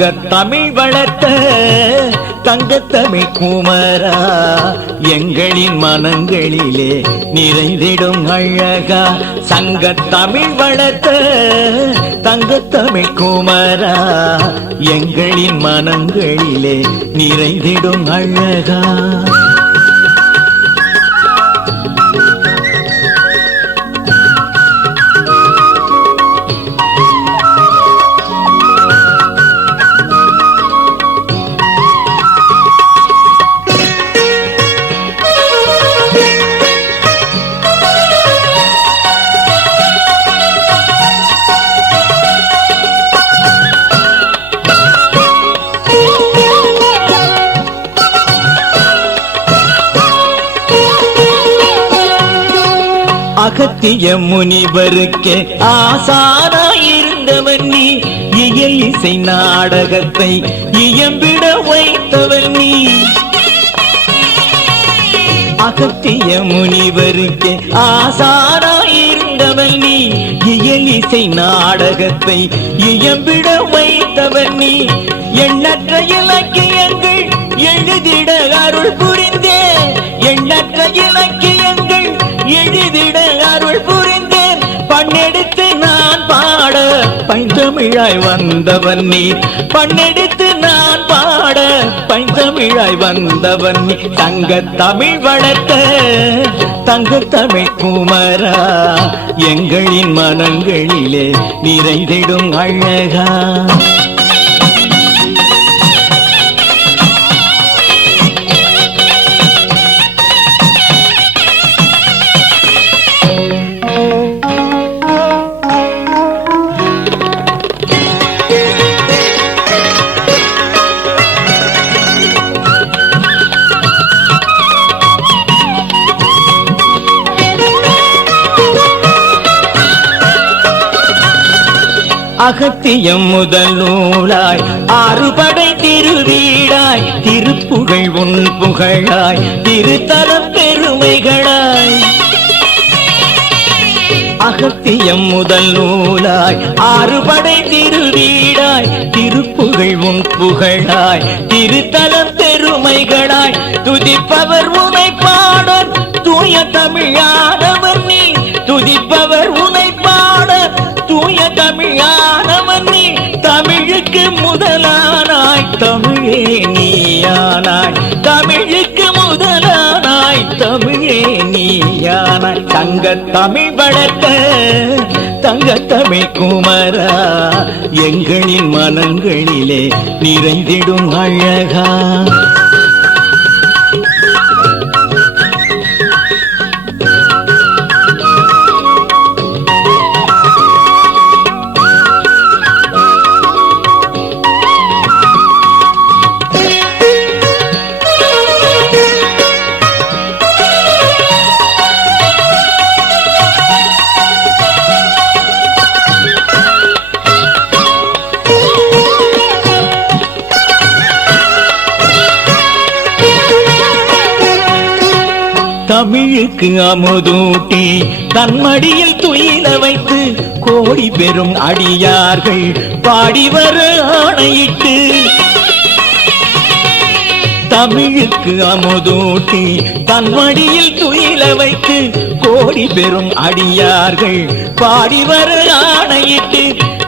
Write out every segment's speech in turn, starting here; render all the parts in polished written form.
சங்கத்தமிழ் வளர்த்த தங்கத்தமிழ் குமரா எங்களின் மனங்களிலே நிறைந்திடும் அழகா. சங்கத்தமிழ் வளர்த்த தங்கத்தமிழ் குமரா எங்களின் மனங்களிலே நிறைந்திடும் அழகா. அகத்திய முனிவருக்கே ஆசானாயிருந்தவன் நீ, இயல் இசை நாடகத்தை இயம்பிட வைத்தவன் நீ. அகத்திய முனிவருக்கே ஆசானாயிருந்தவன் நீ, இயல் இசை நாடகத்தை இயம்பிட வைத்தவன் நீ. எண்ணற்ற இலக்கியங்கள் எழுதிட அருள் புரிந்தே, எண்ணற்ற இலக்கியங்கள் எழுதிட அருள் புரிந்தேன். பண்ணெடுத்து நான் பாட பைந்தமிழாய் வந்தவன் நீ, பண்ணெடுத்து நான் பாட பைந்தமிழாய் வந்தவன் நீ. தங்கத்தமிழ் வளர்த்த தங்கத்தமிழ் குமரா எங்களின் மனங்களிலே நிறைந்திடும் அழகா. அகத்தியம் முதல் நூலாய் ஆறுபடை திருவீடாய், திருப்புகழ் உன் புகழாய் திருத்தலம் பெருமைகளாய். அகத்தியம் முதல் நூலாய் ஆறுபடை திருவீடாய், திருப்புகழ் உன் புகழாய் திருத்தலம் பெருமைகளாய். துதிப்பவர் உனை பாட தூய தமிழானவர் நீ, துதிப்பவர் உனை பாட தூய தமிழானவன் நீ. தமிழுக்கு முதலானாய் தமிழே நீயானாய், தமிழுக்கு முதலானாய் தமிழே நீயானாய். தங்கத்தமிழ் வளர்த்த தங்கத்தமிழ் குமரா எங்களின் மனங்களிலே நிறைந்திடும் அழகா. தமிழுக்கு அமுதூட்டி தன்மடியில் துயில வைத்து கோடி பெரும் அடியார்கள் பாடி வர ஆணையிட்டு. தமிழுக்கு அமுதூட்டி தன்மடியில் துயில வைத்து கோடி பெரும் அடியார்கள் பாடி வர ஆணையிட்டு.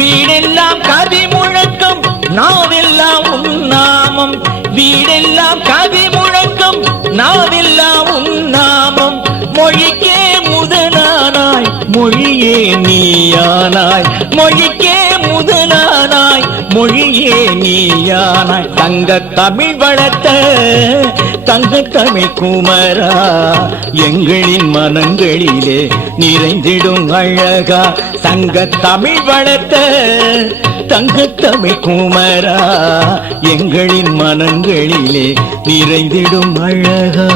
வீடெல்லாம் கவி முழக்கம் நாவெல்லாம் உன்னாமம், வீடெல்லாம் கவி முழக்கம் நாவெல்லாம் உன்னாமம். மொழிக்கே முதலானாய் மொழியே நீயானாய், மொழிக்கே முதலானாய் மொழியே நீயானாய். தங்கத்தமிழ் வளர்த்த தங்கத்தமிழ் குமரா எங்களின் மனங்களிலே நிறைந்திடும் அழகா. சங்கத்தமிழ் வளர்த்த தங்கத்தமிழ் குமரா எங்களின் மனங்களிலே நிறைந்திடும் அழகா.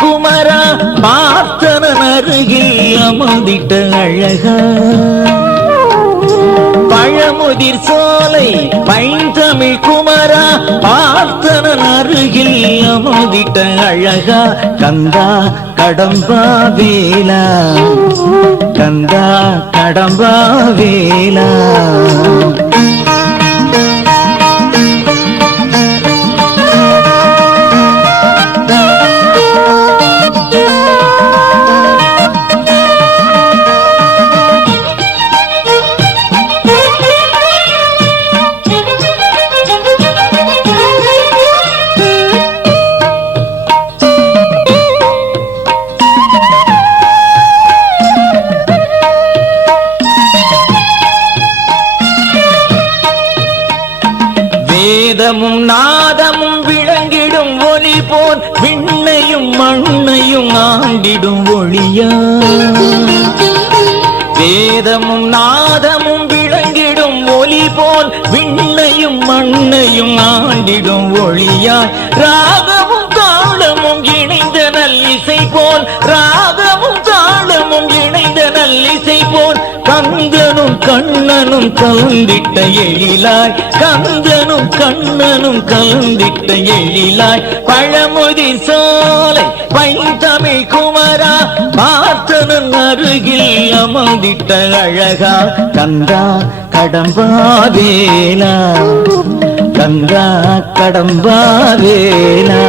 குமரா பார்த்தனன் அருகில் அமர்ந்திட்ட அழகா பழமுதிர் சோலை பைந்தமிழ் குமரா பார்த்தனன் அருகில் அமர்ந்திட்ட அழகா கந்தா கடம்பா வேலா கந்தா கடம்பா வேலா வேதமும் நாதமும் விளங்கிடும் ஒளி போல் விண்ணையும் மண்ணையும் ஆண்டிடும் ஒளியா வேதமும் நாதமும் விளங்கிடும் ஒளி போல் விண்ணையும் மண்ணையும் ஆண்டிடும் ஒளியாய் ராகமும் தாளமும் இணைந்த நல்லிசை போல் ராகமும் தாளமும் இணைந்த நல்லிசை போல் கந்தனும் கண்ணனும் கலந்திட்ட எழிலாய் கந்தனும் கண்ணனும் கலந்திட்ட எழிலாய் பழமுதிர் சோலை பைந்தமிழ் குமரா பார்த்தனன் அருகில் அமர்ந்திட்ட அழகா கந்தா கடம்பா வேலா கந்தா கடம்பா வேலா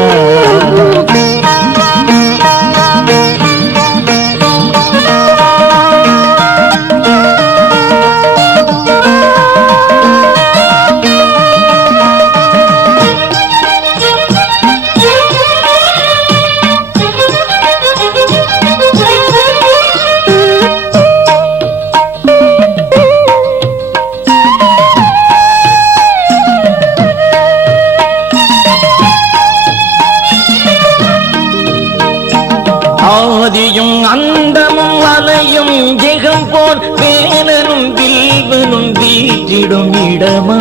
ஆதியும் அந்தமும் அலையும் ஜெகம் போல் வேலனும் வில்வனும் வீற்றிடும் இடமா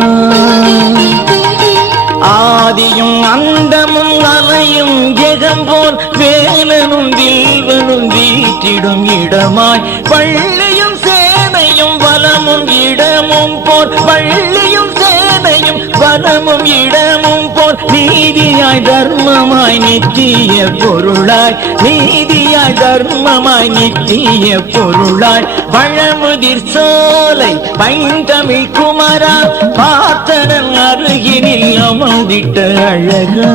ஆதியும் அந்தமும் அலையும் ஜெகம் போல் வேலனும் வில்வனும் வீற்றிடும் இடமாய் பள்ளியும் சேனையும் வலமும் இடமும் போல் பள்ளியும் சேனையும் வனமும் இடமும் போல் நீதியாய் தர்மமாய் நித்திய பொருளாய் நீதியாய் தர்மமாய் நித்திய பொருளாய் பழமுதிர் சோலை பைந்தமிழ் குமரா பார்த்தனன் அருகினில் அமர்ந்திட்ட அழகா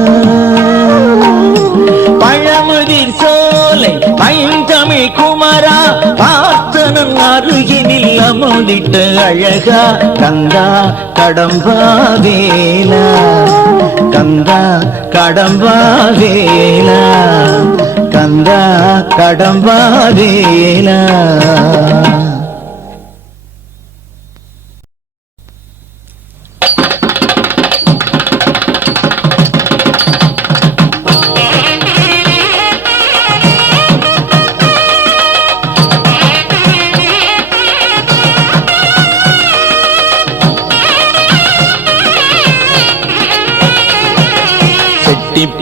பழமுதிர் சோலை பைந்தமிழ் குமரா பார்த்தனன் அருகினில் அமர்ந்திட்ட அழகா கந்தா கடம்பா வேலா கந்தா கடம்பா வேலா கந்தா கடம்பா வேலா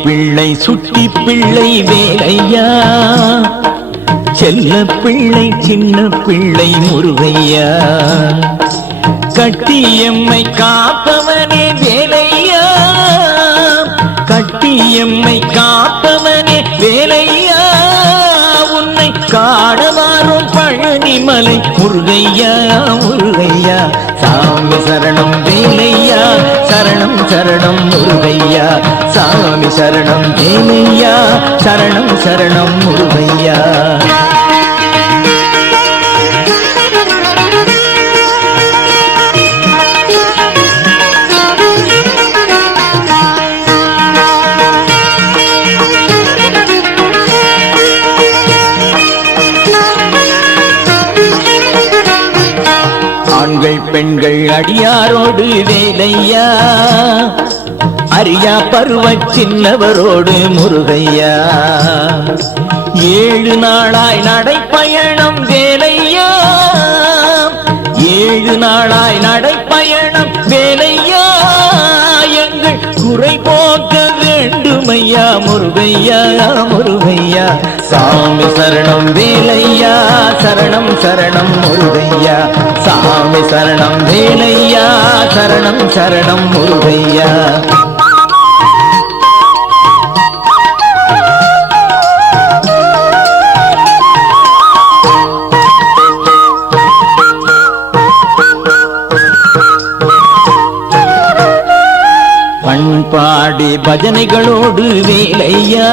பிள்ளை சுட்டி பிள்ளை வேலையா செல்ல பிள்ளை சின்ன பிள்ளை முருகையா கட்டியம்மை காப்பவனே வேலையா கட்டியம்மை காப்பவனே வேலையா உன்னை காணவாரும் பழனிமலை முருகையா முருகையா சாமி சரணம் வேலையா சரணம் சரணம் முருகையா சாமி சரணம் வேலையா சரணம் சரணம் முருகையா ஆண்கள் பெண்கள் அடியாரோடு வேலையா அரியா பருவ சின்னவரோடு முருகையா 7 நாளாய் நடைப்பயணம் வேலையா 7 நாளாய் நடைப்பயணம் வேலையா எங்கள் குறை போக்க வேண்டுமையா முருகையா முருகையா முருகையா சாமி சரணம் வேலையா சரணம் சரணம் முருகையா சாமி சரணம் வேலையா சரணம் சரணம் முருகையா பண்பாடி பஜனைகளோடு வேலையா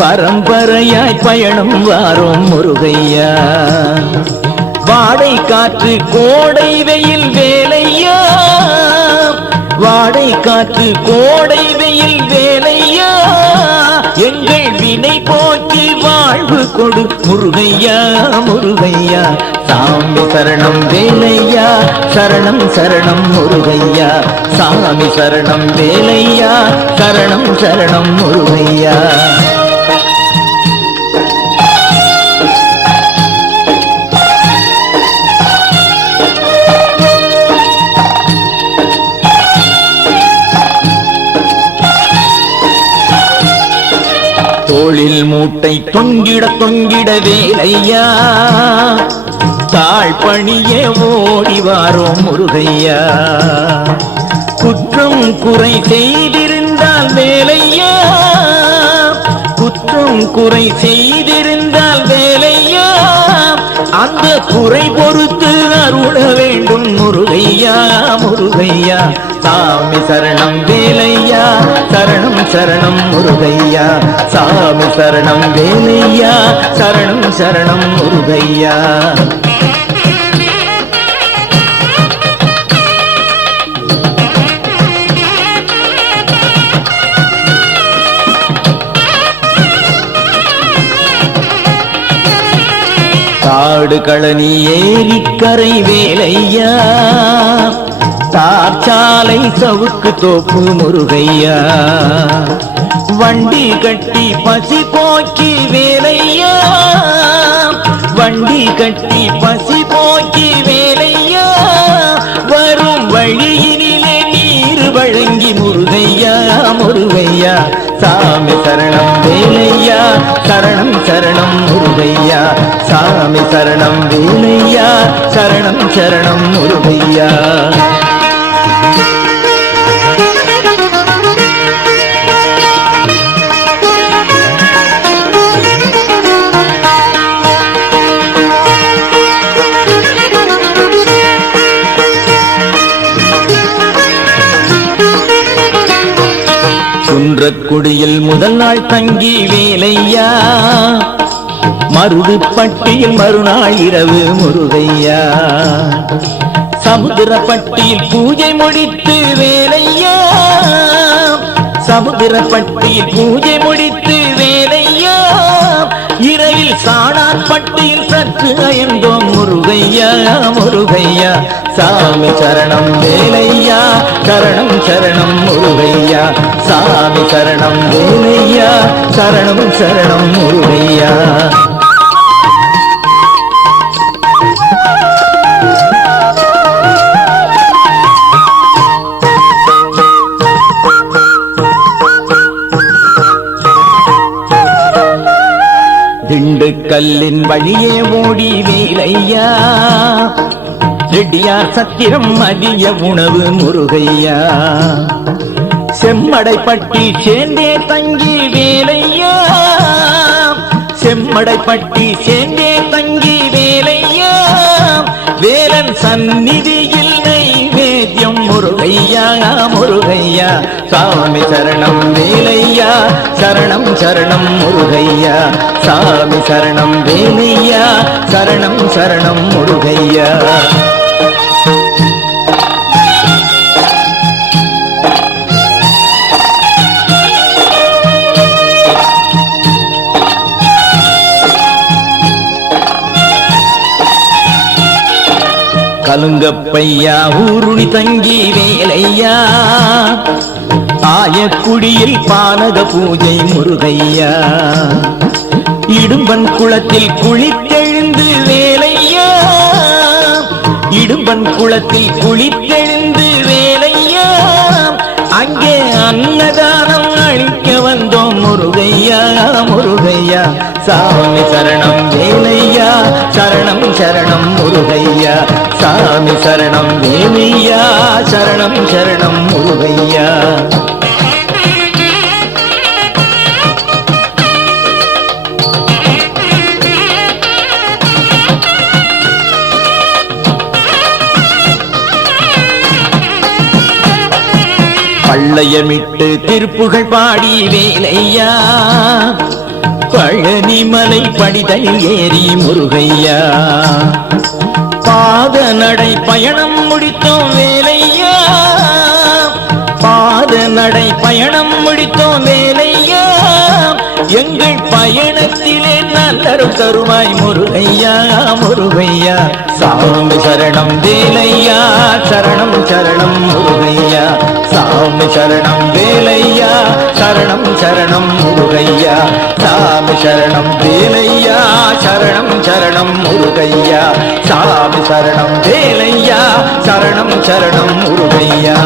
பரம்பரையாய் பயணம் வாரோம் முருகையா வாடை காற்று கோடை வெயில் வேலையா வாடை காற்று கோடை வெயில் வேலையா எங்கள் வினை போக்கி வாழ்வு கொடு முருகையா முருகையா சாமி சரணம் வேலையா சரணம் சரணம் முருகையா சாமி சரணம் வேலையா சரணம் சரணம் முருகையா தோளில் மூட்டை தொங்கிட தொங்கிட வேலையா தாழ்பணியே ஓடி வாரோம் முருகையா குற்றம் குறை செய்திருந்தால் வேலையா குற்றம் குறை செய்திருந்தால் வேலையா அந்த குறை பொறுத்து அருள வேண்டும் முருகையா முருகையா சாமி சரணம் வேலையா சரணம் சரணம் முருகையா சாமி சரணம் வேலையா சரணம் சரணம் முருகையா காடு களனி ஏரிக்கரை வேலையா தார்ச்சாலை சவுக்கு தோப்பு முருகையா வண்டி கட்டி பசி போக்கி வேலையா வண்டி கட்டி பசி போக்கி வேலையா வரும் வழியினிலே நீர் வழங்கி முருகையா முருகையா சாமி சரணம் வேலையா சரணம் சரணம் முருகையா சாமி சரணம் வேலையா சரணம் சரணம் முருகையா குன்றக்குடியில் முதல் நாள் தங்கி வேலையா மருதுப்பட்டியில் மறுநாள் இரவு முருகையா சமுத்திரப்பட்டியில் பூஜை முடித்து வேலையா சமுத்திரப்பட்டியில் பூஜை முடித்து வேலையா இரவில் சாணார்பட்டியில் சற்று அயர்ந்தோம் முருகையா முருகையா சாமி சரணம் வேலையா சரணம் சரணம் முருகையா சாமி சரணம் வேலையா சரணம் சரணம் முருகையா திண்டுக்கல்லின் வழியே ஓடி வேலையா ரெட்டியார் சத்திரம் மதிய உணவு முருகையா செம்மடைப்பட்டி சேர்ந்தே தங்கி வேலையா செம்மடைப்பட்டி சேர்ந்தே தங்கி வேலையா வேலன் சந்நிதியில் நைவேத்தியம் முருகையா முருகையா சாமி சரணம் வேலையா சரணம் சரணம் முருகையா சாமி சரணம் வேலையா சரணம் சரணம் முருகையா கலுங்கப்பையா ஊருணி தங்கி வேலையா ஆயக்குடியில் பானக பூஜை முருகையா இடும்பன் குளத்தில் குளித்தெழுந்து வேலையா இடும்பன் குளத்தில் குளித்தெழுந்து வேலையா அங்கே அன்னதானம் அளிக்க வந்தோம் முருகையா முருகையா சாமி சரணம் வேலையா சரணம் சரணம் முருகையா சாமி சரணம் வேலையா சரணம் சரணம் முருகையா பள்ளையமிட்டு திருப்புகள் பாடி வேலையா பழனிமலை படிதல் ஏறி முருகையா பாத நடை பயணம் முடித்தோம் வேலையா பாத நடை பயணம் முடித்தோம் வேலையா எங்கள் பயணத்திலே நல்லரும் தருவாய் முருகையா முருகையா சாமி சரணம் வேலையா சரணம் சரணம் முருகையா சாமி சரணம் வேலையா சரணம் சரணம் முருகையா சாமி சரணம் வேலையா சரணம் சரணம் முருகையா சாமி சரணம் வேலையா சரணம் சரணம் முருகையா